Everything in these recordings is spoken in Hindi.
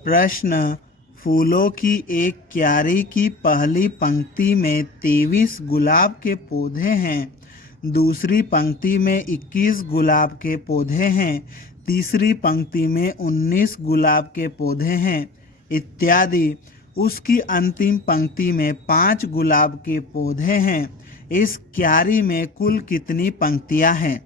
प्रश्न, फूलों की एक क्यारी की पहली पंक्ति में 23 गुलाब के पौधे हैं, दूसरी पंक्ति में 21 गुलाब के पौधे हैं, तीसरी पंक्ति में 19 गुलाब के पौधे हैं इत्यादि। उसकी अंतिम पंक्ति में 5 गुलाब के पौधे हैं। इस क्यारी में कुल कितनी पंक्तियां हैं?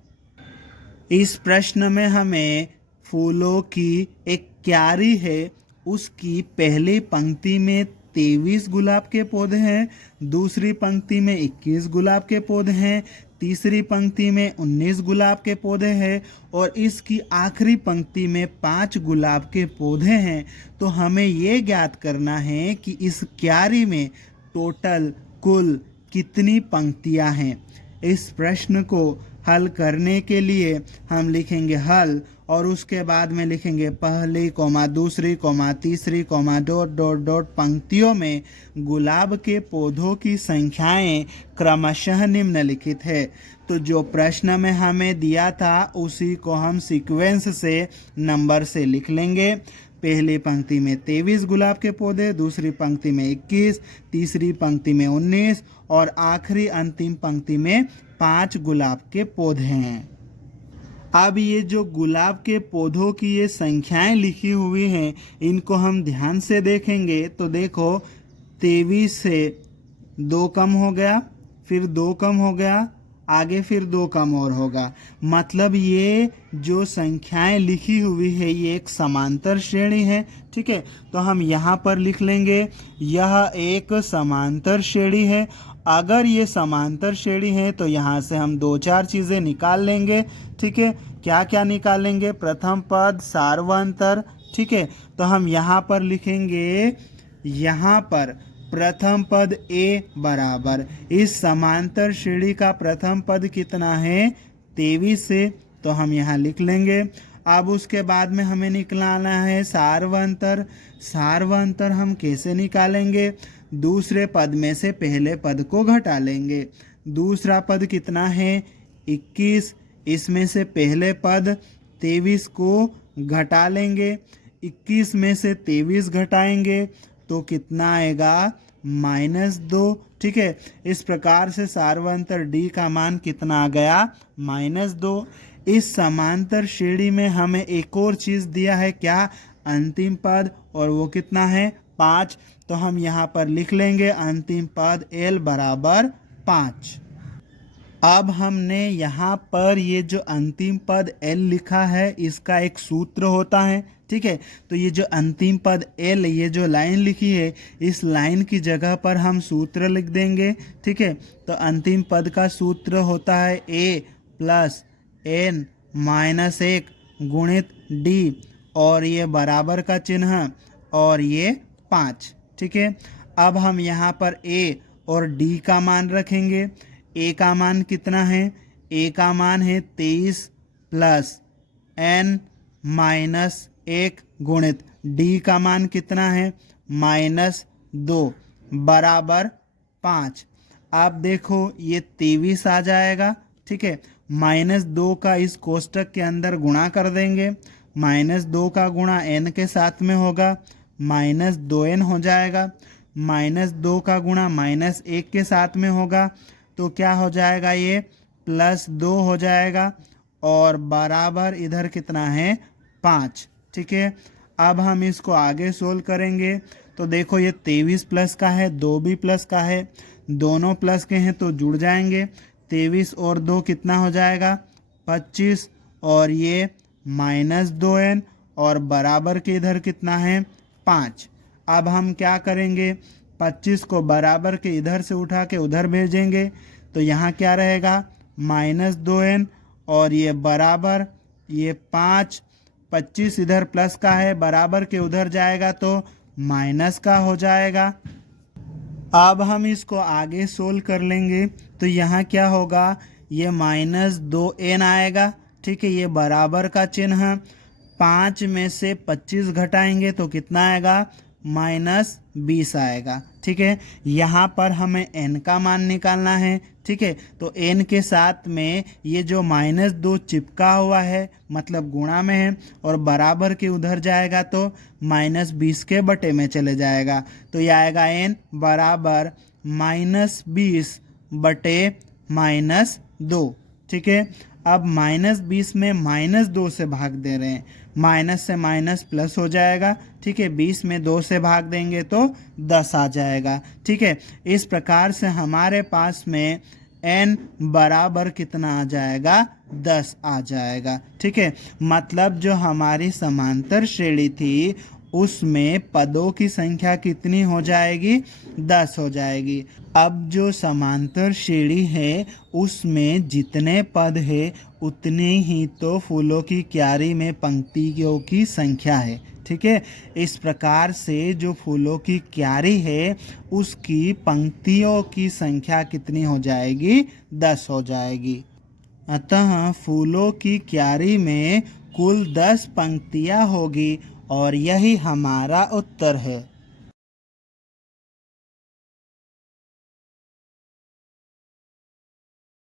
इस प्रश्न में हमें फूलों की एक क्यारी है, उसकी पहली पंक्ति में 23 गुलाब के पौधे हैं, दूसरी पंक्ति में 21 गुलाब के पौधे हैं, तीसरी पंक्ति में 19 गुलाब के पौधे हैं और इसकी आखिरी पंक्ति में 5 गुलाब के पौधे हैं। तो हमें ये ज्ञात करना है कि इस क्यारी में टोटल कुल कितनी पंक्तियां हैं। इस प्रश्न को हल करने के लिए हम लिखेंगे हल और उसके बाद में लिखेंगे पहली कोमा दूसरी कोमा तीसरी कोमा डॉट डॉट डॉट पंक्तियों में गुलाब के पौधों की संख्याएं क्रमशः निम्नलिखित है। तो जो प्रश्न में हमें दिया था उसी को हम सीक्वेंस से नंबर से लिख लेंगे। पहली पंक्ति में 23 गुलाब के पौधे, दूसरी पंक्ति में 21, तीसरी पंक्ति में 19 और आखिरी अंतिम पंक्ति में 5 गुलाब के पौधे हैं। अब ये जो गुलाब के पौधों की ये संख्याएं लिखी हुई हैं, इनको हम ध्यान से देखेंगे तो देखो 23 से 2 कम हो गया, फिर 2 कम हो गया, आगे फिर 2 कम और होगा। मतलब ये जो संख्याएं लिखी हुई है ये एक समांतर श्रेणी है। ठीक है, तो हम यहाँ पर लिख लेंगे यह एक समांतर श्रेणी है। अगर ये समांतर श्रेणी है तो यहाँ से हम 2-4 चीज़ें निकाल लेंगे। ठीक है, क्या क्या निकालेंगे? प्रथम पद, सार्वंतर। ठीक है, तो हम यहाँ पर लिखेंगे, यहाँ पर प्रथम पद ए बराबर इस समांतर श्रेणी का प्रथम पद कितना है? 23 से, तो हम यहाँ लिख लेंगे। अब उसके बाद में हमें निकालना है सार्वंतर। सार्वंतर हम कैसे निकालेंगे? दूसरे पद में से पहले पद को घटा लेंगे। दूसरा पद कितना है? 21, इसमें से पहले पद 23 को घटा लेंगे। 21 में से 23 घटाएंगे तो कितना आएगा? -2। ठीक है, इस प्रकार से सार्वंतर डी का मान कितना आ गया? -2। इस समांतर श्रेणी में हमें एक और चीज़ दिया है, क्या? अंतिम पद, और वो कितना है? 5। तो हम यहाँ पर लिख लेंगे अंतिम पद L बराबर 5। अब हमने यहाँ पर ये जो अंतिम पद L लिखा है इसका एक सूत्र होता है। ठीक है, तो ये जो अंतिम पद L, ये जो लाइन लिखी है, इस लाइन की जगह पर हम सूत्र लिख देंगे। ठीक है, तो अंतिम पद का सूत्र होता है A + n - 1 गुणित D और ये बराबर का चिन्ह और ये 5। ठीक है, अब हम यहाँ पर A और D का मान रखेंगे। A का मान कितना है? A का मान है 23 + n - 1 गुणित D का मान कितना है? -2 बराबर 5। आप देखो ये 23 आ जाएगा। ठीक है, -2 का इस कोष्टक के अंदर गुणा कर देंगे। -2 का गुणा n के साथ में होगा, -2n हो जाएगा। -2 का गुणा -1 के साथ में होगा तो क्या हो जाएगा? ये +2 हो जाएगा और बराबर इधर कितना है? 5। ठीक है, अब हम इसको आगे सोल्व करेंगे तो देखो ये 23 प्लस का है, 2 भी प्लस का है, दोनों प्लस के हैं तो जुड़ जाएंगे। 23 और 2 कितना हो जाएगा? 25 और ये -2n और बराबर के इधर कितना है? 5। अब हम क्या करेंगे? 25 को बराबर के इधर से उठा के उधर भेजेंगे तो यहाँ क्या रहेगा? -2n और ये बराबर ये 5। 25 इधर प्लस का है, बराबर के उधर जाएगा तो माइनस का हो जाएगा। अब हम इसको आगे सोल्व कर लेंगे तो यहाँ क्या होगा? ये -2n आएगा। ठीक है, ये बराबर का चिन्ह। 5 में से 25 घटाएंगे तो कितना आएगा? -20 आएगा। ठीक है, यहाँ पर हमें n का मान निकालना है ठीक है। तो n के साथ में ये जो -2 चिपका हुआ है मतलब गुणा में है, और बराबर के उधर जाएगा तो -20 के बटे में चले जाएगा। तो ये आएगा n बराबर -20 बटे -2। ठीक है। अब -20 में -2 से भाग दे रहे हैं, माइनस से माइनस प्लस हो जाएगा। ठीक है। 20 में 2 से भाग देंगे तो 10 आ जाएगा। ठीक है। इस प्रकार से हमारे पास में n बराबर कितना आ जाएगा, 10 आ जाएगा। ठीक है। मतलब जो हमारी समांतर श्रेणी थी उसमें पदों की संख्या कितनी हो जाएगी, 10 हो जाएगी। अब जो समांतर श्रेणी है उसमें जितने पद है उतने ही तो फूलों की क्यारी में पंक्तियों की संख्या है। ठीक है। इस प्रकार से जो फूलों की क्यारी है उसकी पंक्तियों की संख्या कितनी हो जाएगी, 10 हो जाएगी। अतः फूलों की क्यारी में कुल 10 पंक्तियां होगी और यही हमारा उत्तर है।